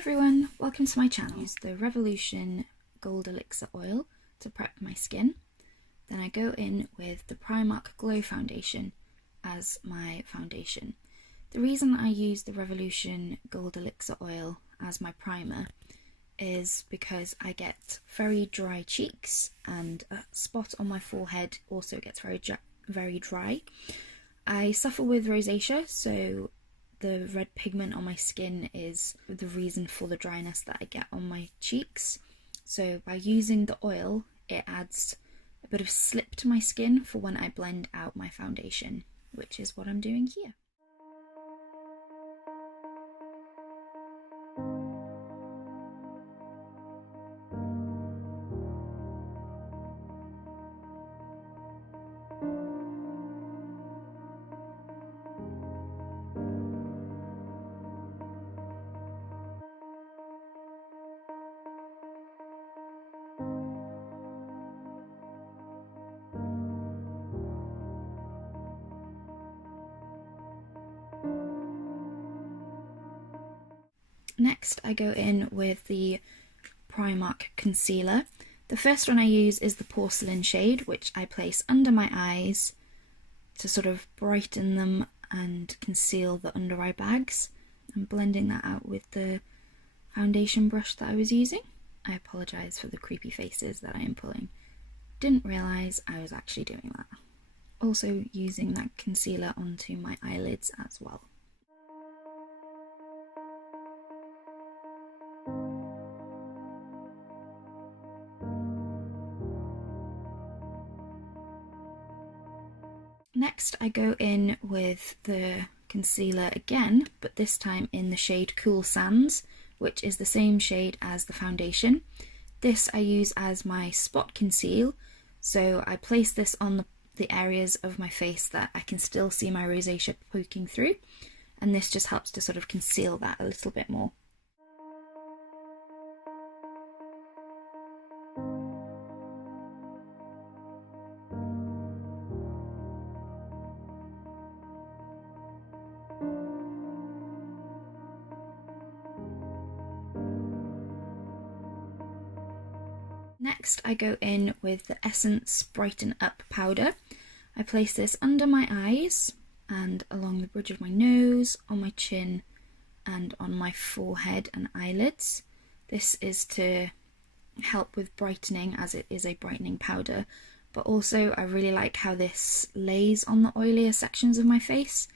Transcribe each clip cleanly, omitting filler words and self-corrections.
everyone, welcome to my channel. I use the Revolution Gold Elixir oil to prep my skin. Then I go in with the Primark Glow Foundation as my foundation. The reason I use the Revolution Gold Elixir oil as my primer is because I get very dry cheeks and a spot on my forehead also gets very dry. I suffer with rosacea, so the red pigment on my skin is the reason for the dryness that I get on my cheeks. So by using the oil, it adds a bit of slip to my skin for when I blend out my foundation, which is what I'm doing here. Next, I go in with the Primark concealer. The first one I use is the porcelain shade, which I place under my eyes to sort of brighten them and conceal the under eye bags. I'm blending that out with the foundation brush that I was using. I apologise for the creepy faces that I am pulling. Didn't realise I was actually doing that. Also using that concealer onto my eyelids as well. Next, I go in with the concealer again, but this time in the shade Cool Sands, which is the same shade as the foundation. This I use as my spot conceal, so I place this on the areas of my face that I can still see my rosacea poking through, and this just helps to sort of conceal that a little bit more. Next, I go in with the Essence Brighten Up powder. I place this under my eyes and along the bridge of my nose, on my chin and on my forehead and eyelids. This is to help with brightening, as it is a brightening powder, but also I really like how this lays on the oilier sections of my face.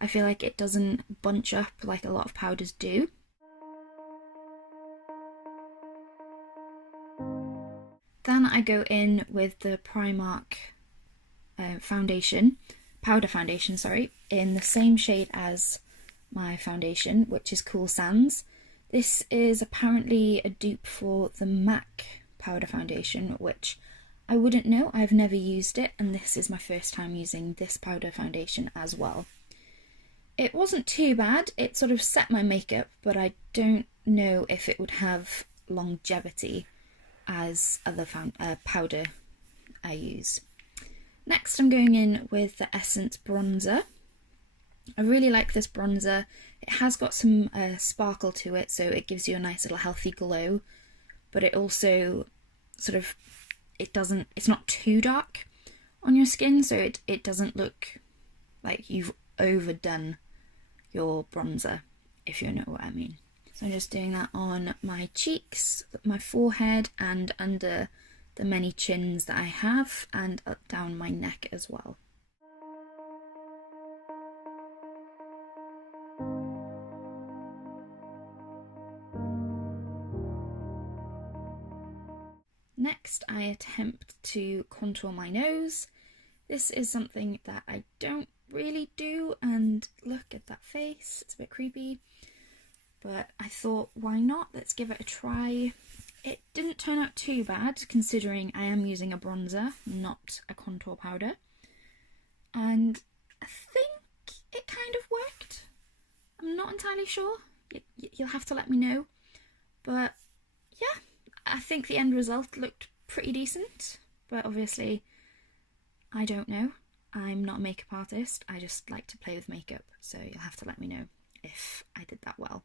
I feel like it doesn't bunch up like a lot of powders do. Then I go in with the Primark powder foundation, in the same shade as my foundation, which is Cool Sands. This is apparently a dupe for the MAC powder foundation, which I wouldn't know, I've never used it, and this is my first time using this powder foundation as well. It wasn't too bad, it sort of set my makeup, but I don't know if it would have longevity as other powder I use. Next, I'm going in with the Essence bronzer. I really like this bronzer. It has got some sparkle to it, so it gives you a nice little healthy glow, but it also sort of, it's not too dark on your skin, so it doesn't look like you've overdone your bronzer, if you know what I mean. So I'm just doing that on my cheeks, my forehead, and under the many chins that I have, and up down my neck as well. Next, I attempt to contour my nose. This is something that I don't really do, and look at that face, it's a bit creepy. But I thought, why not? Let's give it a try. It didn't turn out too bad, considering I am using a bronzer, not a contour powder. And I think it kind of worked. I'm not entirely sure. You'll have to let me know. But yeah, I think the end result looked pretty decent. But obviously, I don't know. I'm not a makeup artist. I just like to play with makeup. So you'll have to let me know if I did that well.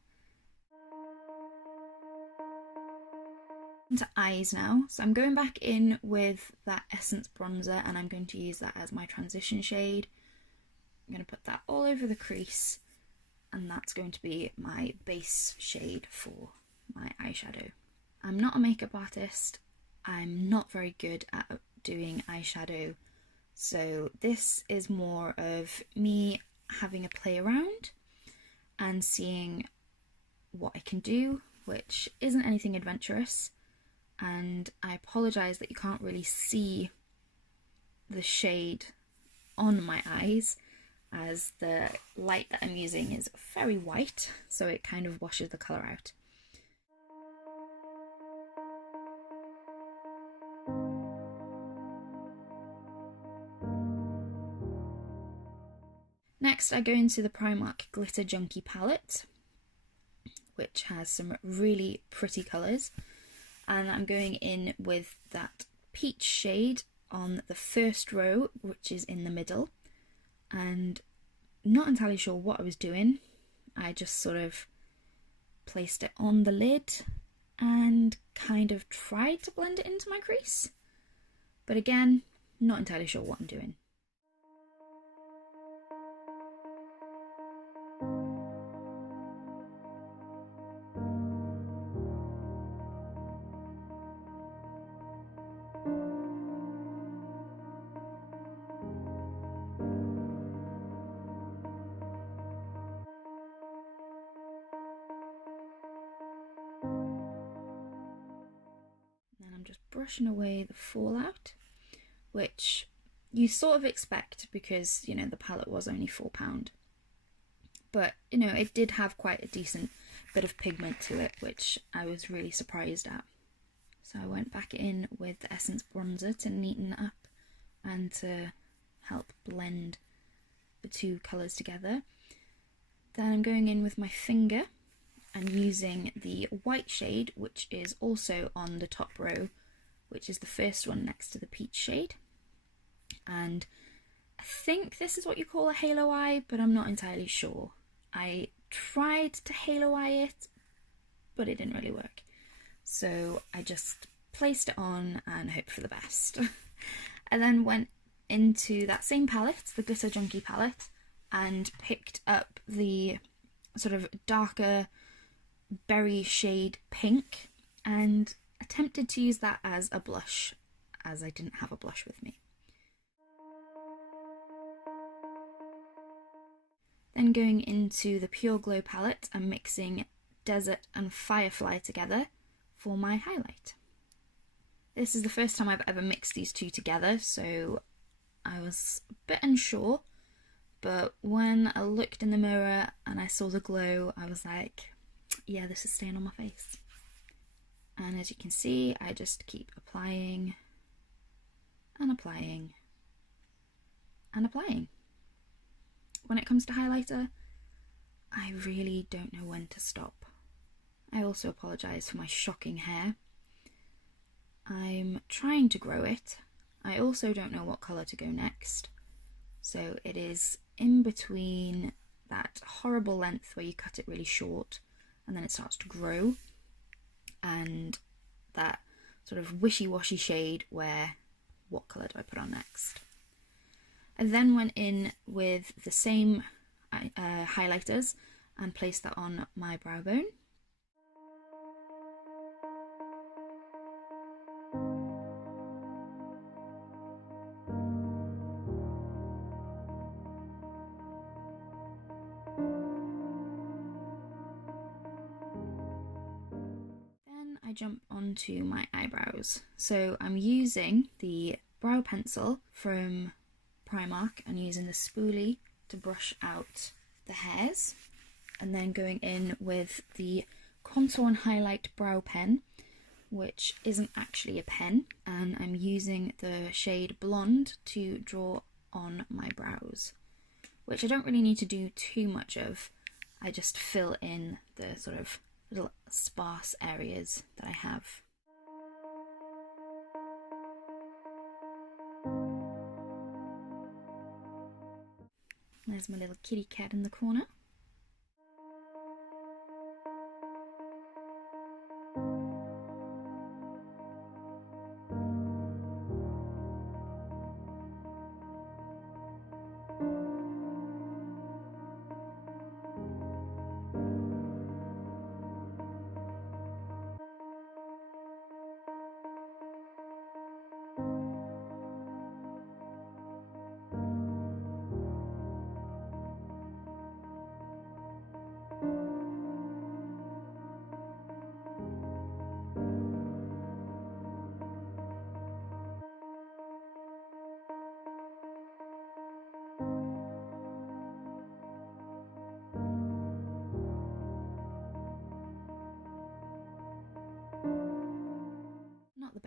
To eyes now. So I'm going back in with that Essence bronzer and I'm going to use that as my transition shade. I'm going to put that all over the crease and that's going to be my base shade for my eyeshadow. I'm not a makeup artist. I'm not very good at doing eyeshadow. So this is more of me having a play around and seeing what I can do, which isn't anything adventurous. And I apologise that you can't really see the shade on my eyes as the light that I'm using is very white, so it kind of washes the colour out. Next I go into the Primark Glitter Junkie palette, which has some really pretty colours. And I'm going in with that peach shade on the first row, which is in the middle, and not entirely sure what I was doing. I just sort of placed it on the lid and kind of tried to blend it into my crease, but again, not entirely sure what I'm doing. I'm just brushing away the fallout, which you sort of expect because, you know, the palette was only £4. But, you know, it did have quite a decent bit of pigment to it, which I was really surprised at. So I went back in with the Essence bronzer to neaten it up and to help blend the two colours together. Then I'm going in with my finger and using the white shade, which is also on the top row, which is the first one next to the peach shade. And I think this is what you call a halo eye, but I'm not entirely sure. I tried to halo eye it, but it didn't really work. So I just placed it on and hoped for the best. I then went into that same palette, the Glitter Junkie palette, and picked up the sort of darker berry shade pink and attempted to use that as a blush, as I didn't have a blush with me. Then going into the Pure Glow palette and mixing Desert and Firefly together for my highlight. This is the first time I've ever mixed these two together, so I was a bit unsure, but when I looked in the mirror and I saw the glow, I was like, yeah, this is staying on my face. And as you can see, I just keep applying and applying and applying. When it comes to highlighter, I really don't know when to stop. I also apologise for my shocking hair. I'm trying to grow it. I also don't know what colour to go next. So it is in between that horrible length where you cut it really short and then it starts to grow, and that sort of wishy-washy shade where what colour do I put on next? I then went in with the same highlighters and placed that on my brow bone. Then I jump onto my eyebrows. So I'm using the brow pencil from Primark and using the spoolie to brush out the hairs, and then going in with the contour and highlight brow pen, which isn't actually a pen, and I'm using the shade Blonde to draw on my brows, which I don't really need to do too much of. I just fill in the sort of little sparse areas that I have. There's my little kitty cat in the corner.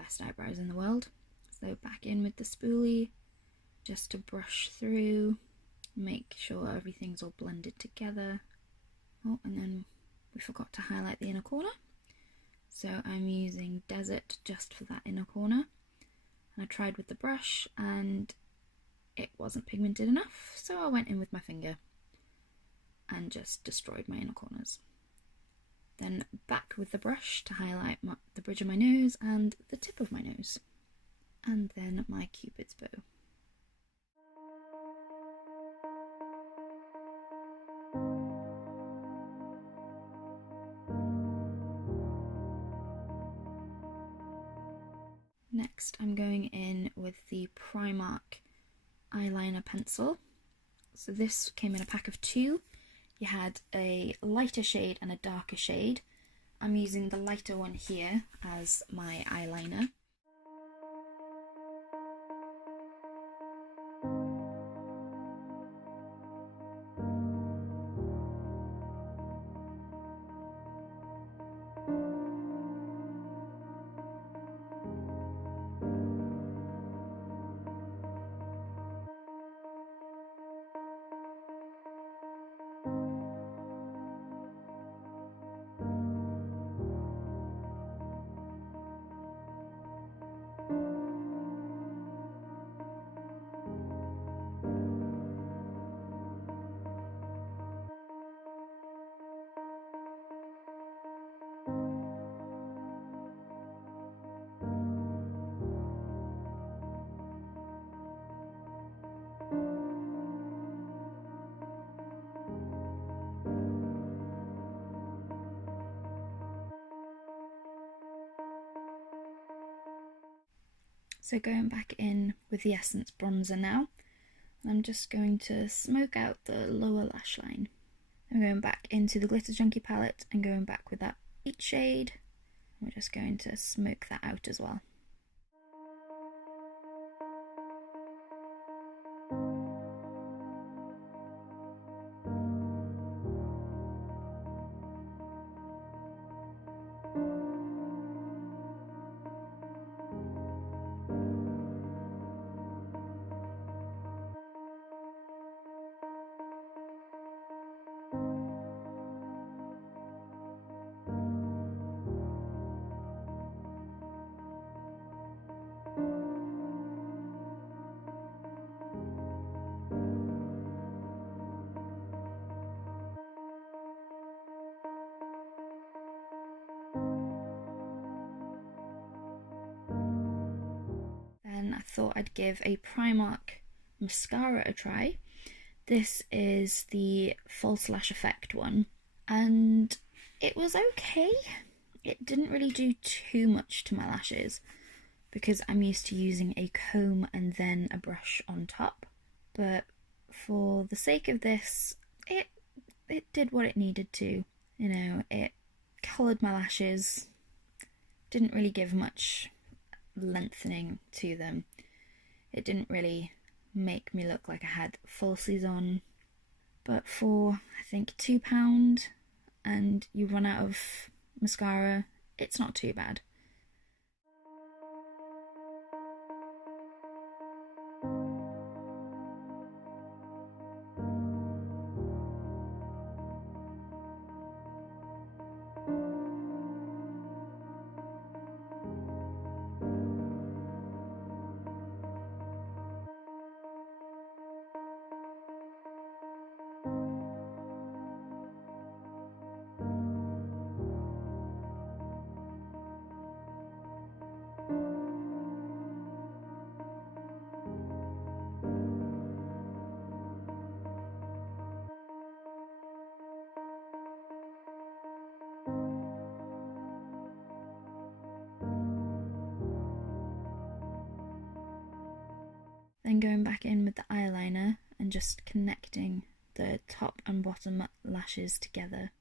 best eyebrows in the world. So back in with the spoolie, just to brush through, make sure everything's all blended together. Oh, and then we forgot to highlight the inner corner. So I'm using Desert just for that inner corner. And I tried with the brush and it wasn't pigmented enough, so I went in with my finger and just destroyed my inner corners. Then back with the brush to highlight the bridge of my nose and the tip of my nose. And then my Cupid's bow. Next I'm going in with the Primark eyeliner pencil. So this came in a pack of 2. You had a lighter shade and a darker shade. I'm using the lighter one here as my eyeliner. So going back in with the Essence bronzer now, I'm just going to smoke out the lower lash line. I'm going back into the Glitter Junkie palette and going back with that peach shade. We're just going to smoke that out as well. Then I thought I'd give a Primark mascara a try. This is the False Lash Effect one, and it was okay. It didn't really do too much to my lashes because I'm used to using a comb and then a brush on top. But for the sake of this, it did what it needed to. You know, it coloured my lashes, didn't really give much lengthening to them. It didn't really make me look like I had falsies on. But for, I think, £2 and you run out of mascara, it's not too bad. Then going back in with the eyeliner and just connecting the top and bottom lashes together.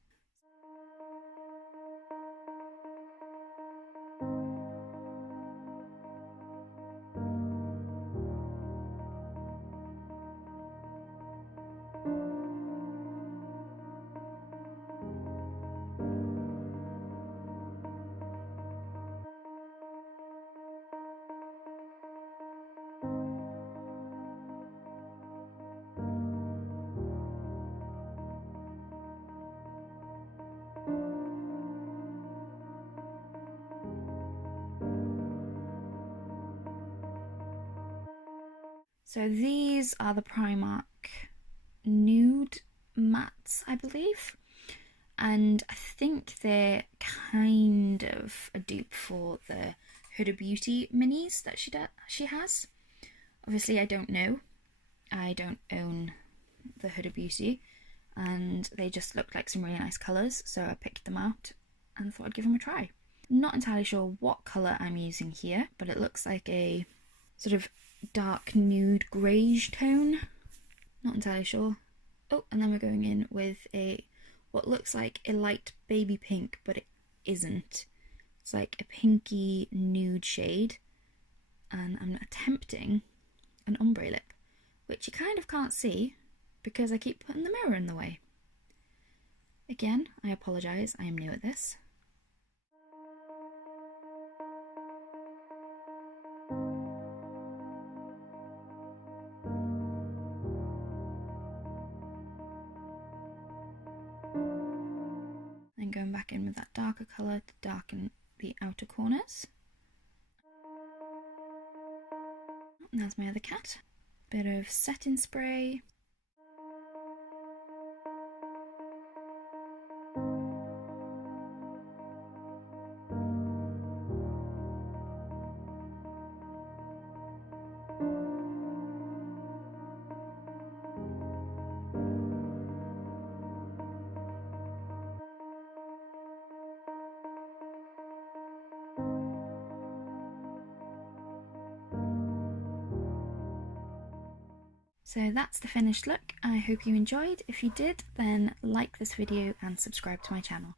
So these are the Primark nude mattes, I believe, and I think they're kind of a dupe for the Huda Beauty minis that she has. Obviously I don't know, I don't own the Huda Beauty, and they just looked like some really nice colours, so I picked them out and thought I'd give them a try. Not entirely sure what colour I'm using here, but it looks like a sort of dark nude greyish tone. Not entirely sure. Oh, and then we're going in with what looks like a light baby pink, but it isn't. It's like a pinky nude shade, and I'm attempting an ombre lip, which you kind of can't see because I keep putting the mirror in the way. Again, I apologise, I am new at this. Then going back in with that darker colour to darken the outer corners. And there's my other cat. Bit of setting spray. So that's the finished look. I hope you enjoyed. If you did, then like this video and subscribe to my channel.